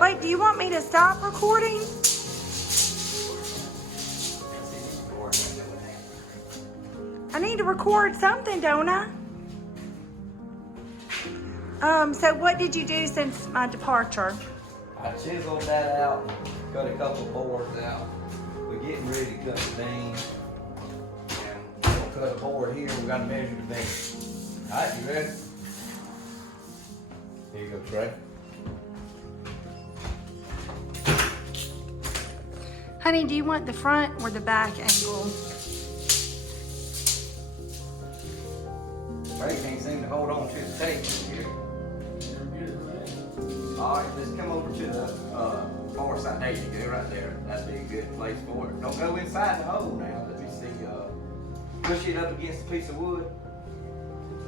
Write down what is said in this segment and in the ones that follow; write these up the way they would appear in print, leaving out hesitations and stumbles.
Wait, do you want me to stop recording? I need to record something, don't I? So what did you do since my departure? I chiseled that out, cut a couple boards out. We're getting ready to cut the beam. And we're gonna cut a board here, we gotta measure the beam. Alright, you ready? Here you go, Trey. Honey, do you want the front or the back angle? Trey can't seem to hold on to the tape here. Alright, let's come over to the far side. There you go, right there. That'd be a good place for it. Don't go inside the hole now. Let me see. Push it up against a piece of wood.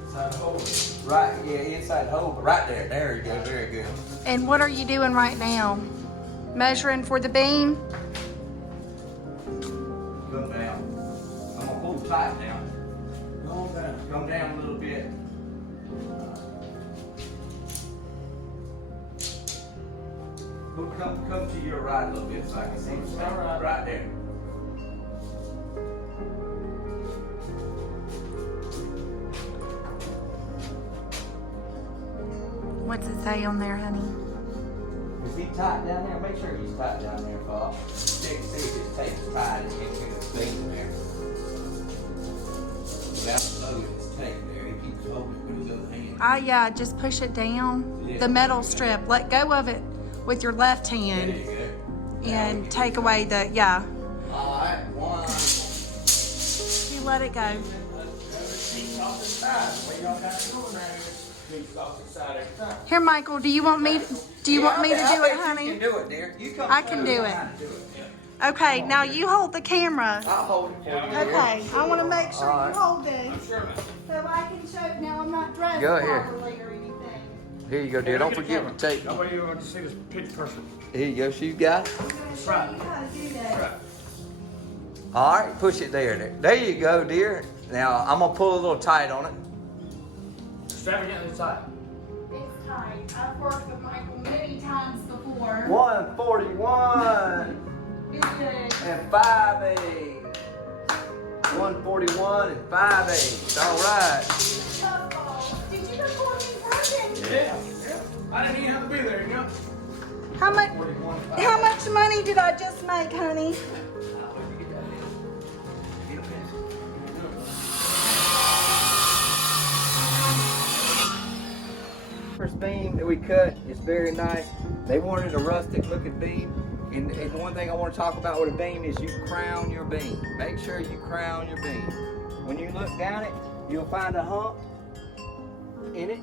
Inside the hole? Right, yeah, inside the hole, but right there. There you go, very good. And what are you doing right now? Measuring for the beam? Come down. I'm gonna pull tight now. Come down a little bit. Come to your right a little bit so I can see the stuff. Right there. What's it say on there, honey? Is he tight down there? Make sure he's tight down there, Bob. Check to see if his tape is tight and can't get his beam there. That's low in his tape there. He keeps holding it with his other hand. Yeah, just push it down. Yeah. The metal strip. Let go of it with your left hand. There you go. And take away the, yeah. Alright, one. You let it go. Here, Michael, do you want me to do it, honey? You can do it, dear. You come I can do it. Okay, now you hold the camera. I'll hold it for you. Okay, I want to make sure All right. you hold it. So I can show, now I'm not dressed Go ahead. properly or anything. Here you go, dear. Don't forget to take. Nobody ever wants to see this pitch perfect. Here you go. You got it. I'm going to show you how to do that. All right, push it there. There you go, dear. Now I'm gonna pull a little tight on it. Extravagantly tight. It's tight. I've worked with Michael many times before. 141 It's good. and 5/8. 141 and 5/8. All right. Did you record me working? Yeah. I didn't even have to be there, you know? How much money did I just make, honey? First beam that we cut is very nice. They wanted a rustic looking beam. And the one thing I want to talk about with a beam is you crown your beam. Make sure you crown your beam. When you look down it, you'll find a hump in it.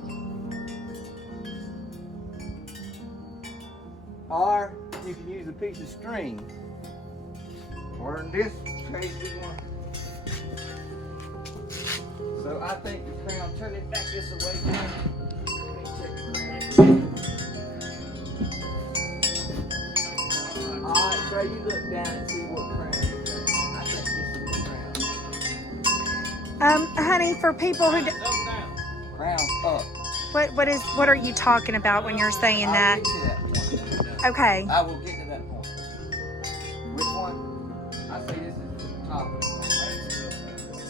Or you can use a piece of string. Or in this case, we want. So I think the crown, turn it back this way. Alright, Trey, you look down and see what crown you got. I think this is the crown. Honey, for people who Crown up. what are you talking about when you're saying that? I'll get to that point. Okay. I will get to that point. Which one? I say this is the top of it.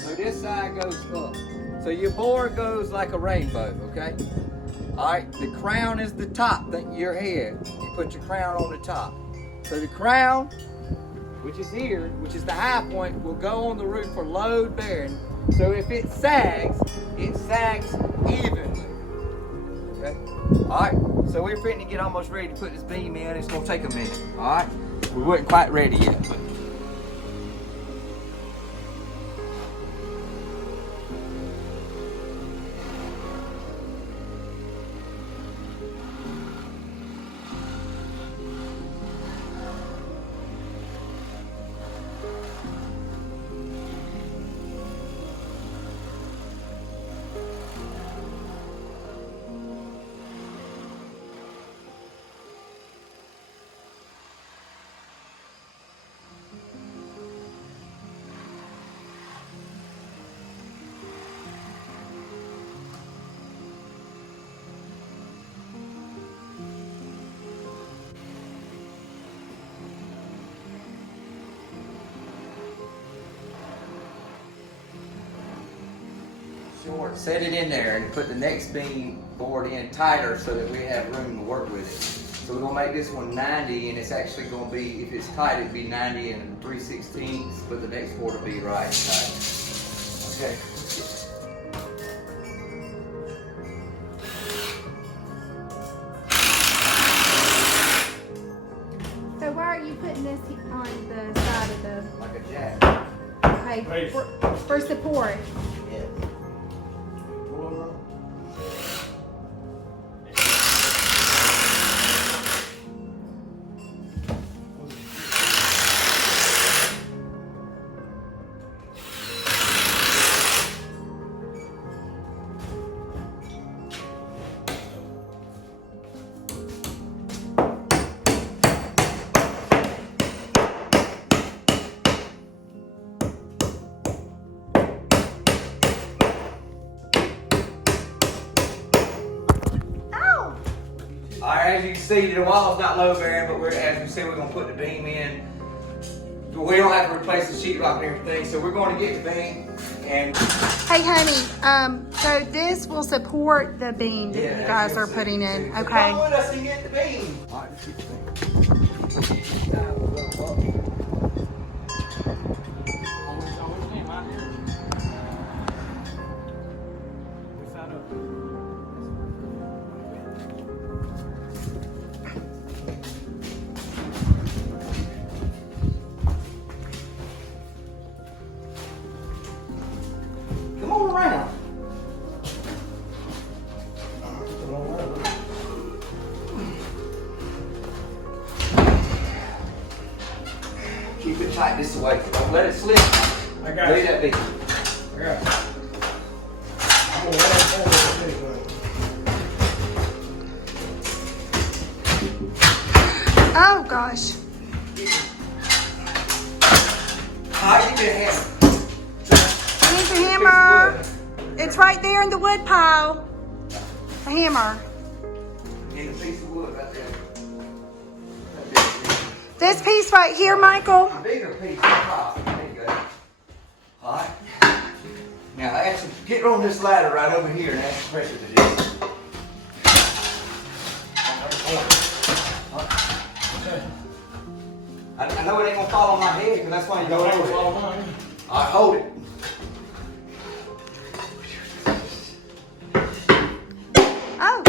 So this side goes up. So your board goes like a rainbow, okay? Alright, the crown is the top, your head. You put your crown on the top. So the crown, which is here, which is the high point, will go on the roof for load bearing. So if it sags evenly. Okay? Alright, so we're fitting to get almost ready to put this beam in. It's going to take a minute. Alright? We weren't quite ready yet. But board, set it in there, and put the next beam board in tighter so that we have room to work with it. So we're gonna make this one 90, and it's actually gonna be, if it's tight, it'd be 90 and 3/16, but the next board will be right tight. Okay. So why are you putting this on the side of the? Like a jack. Okay, Base. for support. Yes. All right, as you can see, the wall's not low bearing, but as we said, we're gonna put the beam in. We don't have to replace the sheetrock and everything, so we're going to get the beam and. Hey, honey. So this will support the beam that you guys are putting in. So Okay. come with us and get the beam. All right, let's get the beam. Come on around. Keep it tight this way. Don't let it slip. I got Leave it. that be. I got it. I'm gonna let it pull this anyway. Oh gosh. How you been hammer? Here's the hammer. It's right there in the wood pile. The hammer. Need a piece of wood right there. This piece right here, Michael. A bigger piece on top. There you go. Alright. Now add some, get on this ladder right over here and add some pressure to this. I know it ain't gonna fall on my head because that's why you go over it. Alright, hold it. Oh.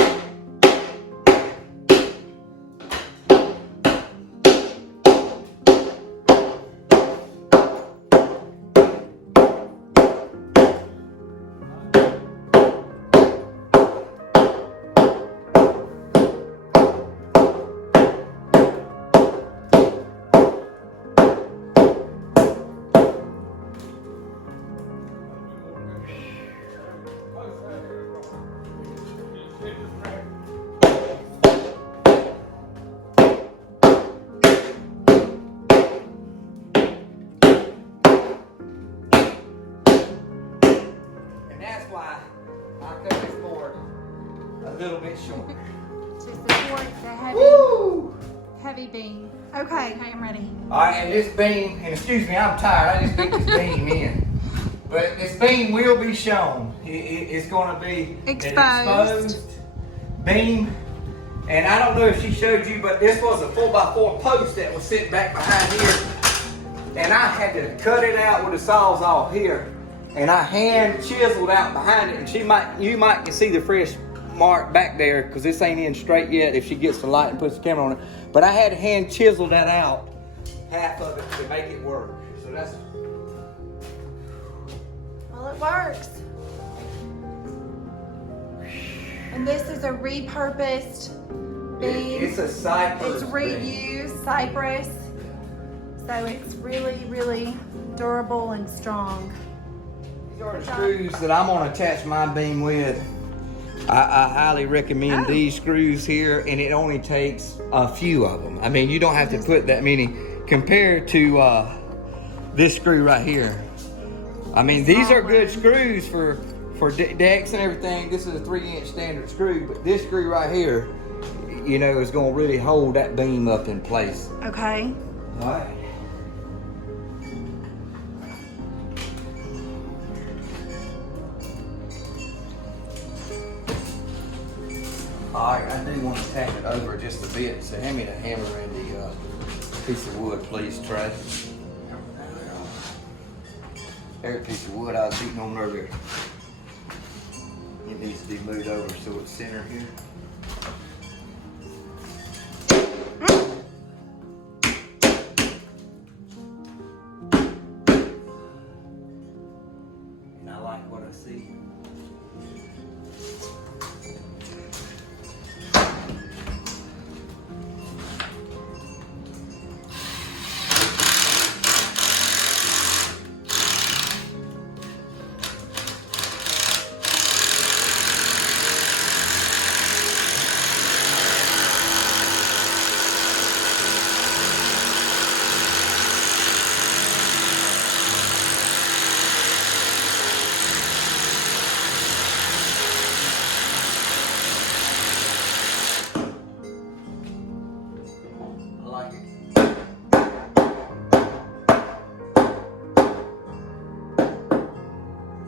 And that's why I cut this board a little bit short. To support the heavy, Woo! heavy beam. Okay, I'm ready. Alright, and this beam, and excuse me, I'm tired, I just picked this beam in. But this beam will be shown. It's going to be an exposed beam. And I don't know if she showed you, but this was a 4x4 post that was sitting back behind here. And I had to cut it out with the sawzall here. And I hand chiseled out behind it. And you might can see the fresh mark back there because this ain't in straight yet if she gets the light and puts the camera on it. But I had to hand chisel that out, half of it, to make it work. So that's. Well, it works. And this is a repurposed beam. It's a cypress. It's reused cypress. So it's really, really durable and strong. These are the screws that I'm going to attach my beam with. I highly recommend these screws here, and it only takes a few of them. I mean, you don't have to put that many compared to this screw right here. I mean, these are good screws for decks and everything. This is a 3-inch standard screw, but this screw right here, you know, is going to really hold that beam up in place. Okay. All right. Alright, I do want to tap it over just a bit, so hand me the hammer and the piece of wood, please, Trey. There's a piece of wood I was beating on earlier. It needs to be moved over so it's center here. And I like what I see. I like it.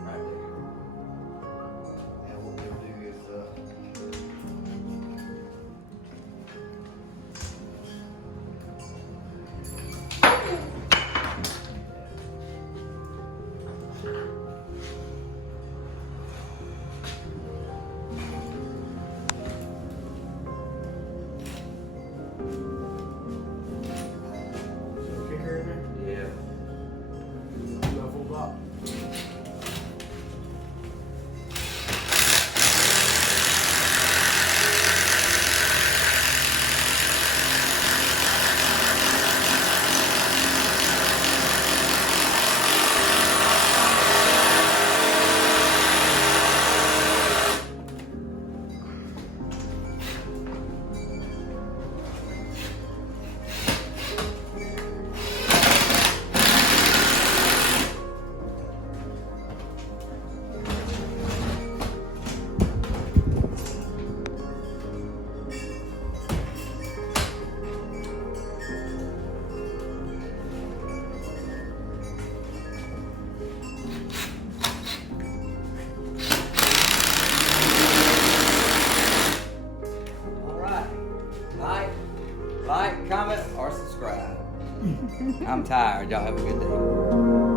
Right there. Now what we'll do is Kicker in there? yeah. Leveled up. Like, comment, or subscribe. I'm tired. Y'all have a good day.